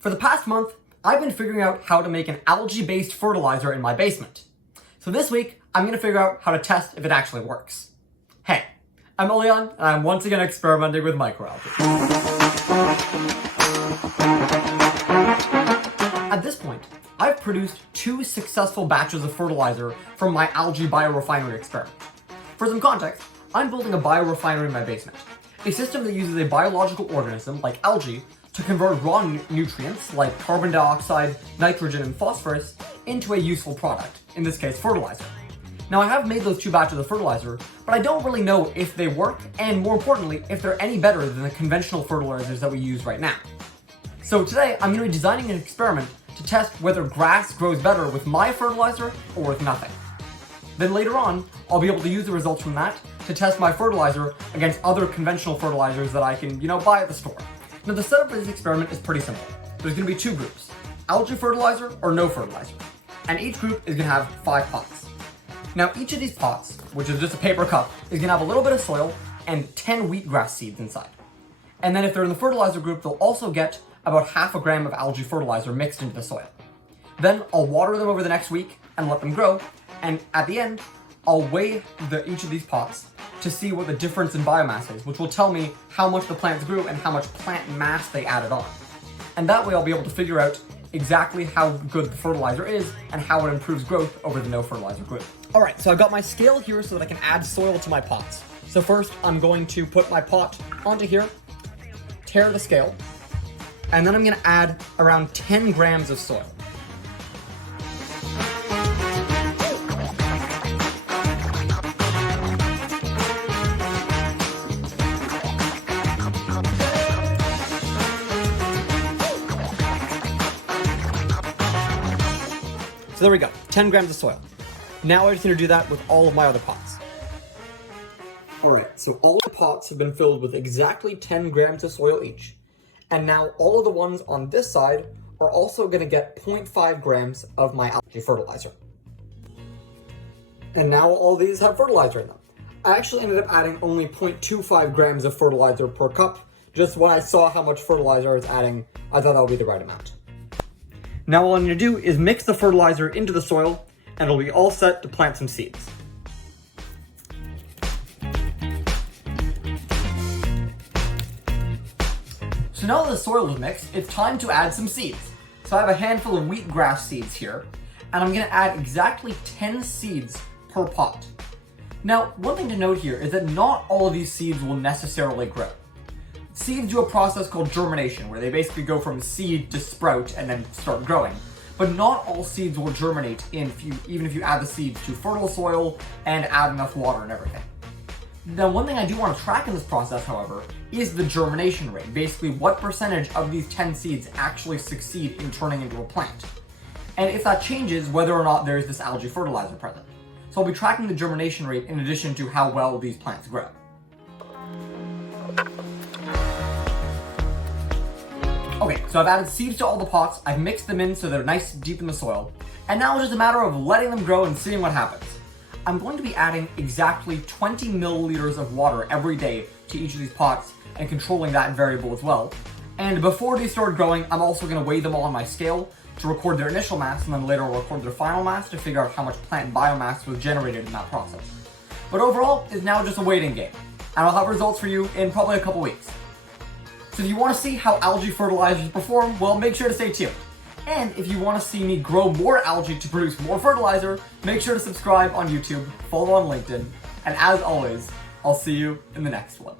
For the past month, I've been figuring out how to make an algae-based fertilizer in my basement. So this week, I'm going to figure out how to test if it actually works. Hey, I'm Leon, and I'm once again experimenting with microalgae. At this point, I've produced 2 successful batches of fertilizer from my algae biorefinery experiment. For some context, I'm building a biorefinery in my basement, a system that uses a biological organism, like algae, to convert raw nutrients like carbon dioxide, nitrogen, and phosphorus into a useful product, in this case fertilizer. Now I have made those 2 batches of fertilizer, but I don't really know if they work, and more importantly, if they're any better than the conventional fertilizers that we use right now. So today, I'm going to be designing an experiment to test whether grass grows better with my fertilizer or with nothing. Then later on, I'll be able to use the results from that to test my fertilizer against other conventional fertilizers that I can, buy at the store. Now the setup for this experiment is pretty simple. There's going to be 2 groups, algae fertilizer or no fertilizer, and each group is going to have 5 pots. Now each of these pots, which is just a paper cup, is going to have a little bit of soil and 10 wheatgrass seeds inside. And then if they're in the fertilizer group, they'll also get about half a gram of algae fertilizer mixed into the soil. Then I'll water them over the next week and let them grow, and at the end, I'll weigh each of these pots to see what the difference in biomass is, which will tell me how much the plants grew and how much plant mass they added on. And that way I'll be able to figure out exactly how good the fertilizer is and how it improves growth over the no fertilizer group. Alright, so I've got my scale here so that I can add soil to my pots. So first I'm going to put my pot onto here, tare the scale, and then I'm going to add around 10 grams of soil. So there we go, 10 grams of soil. Now I just need to do that with all of my other pots. Alright, so all the pots have been filled with exactly 10 grams of soil each. And now all of the ones on this side are also going to get 0.5 grams of my algae fertilizer. And now all these have fertilizer in them. I actually ended up adding only 0.25 grams of fertilizer per cup. Just when I saw how much fertilizer I was adding, I thought that would be the right amount. Now all I need to do is mix the fertilizer into the soil, and it'll be all set to plant some seeds. So now that the soil is mixed, it's time to add some seeds. So I have a handful of wheatgrass seeds here, and I'm going to add exactly 10 seeds per pot. Now, one thing to note here is that not all of these seeds will necessarily grow. Seeds do a process called germination, where they basically go from seed to sprout and then start growing. But not all seeds will germinate even if you add the seeds to fertile soil and add enough water and everything. Now, one thing I do want to track in this process, however, is the germination rate. Basically, what percentage of these 10 seeds actually succeed in turning into a plant. And if that changes, whether or not there's this algae fertilizer present. So I'll be tracking the germination rate in addition to how well these plants grow. Okay, so I've added seeds to all the pots, I've mixed them in so they're nice and deep in the soil, and now it's just a matter of letting them grow and seeing what happens. I'm going to be adding exactly 20 milliliters of water every day to each of these pots and controlling that variable as well. And before these start growing, I'm also going to weigh them all on my scale to record their initial mass, and then later I'll record their final mass to figure out how much plant biomass was generated in that process. But overall, it's now just a waiting game, and I'll have results for you in probably a couple weeks. So if you want to see how algae fertilizers perform, well, make sure to stay tuned. And if you want to see me grow more algae to produce more fertilizer, make sure to subscribe on YouTube, follow on LinkedIn, and as always, I'll see you in the next one.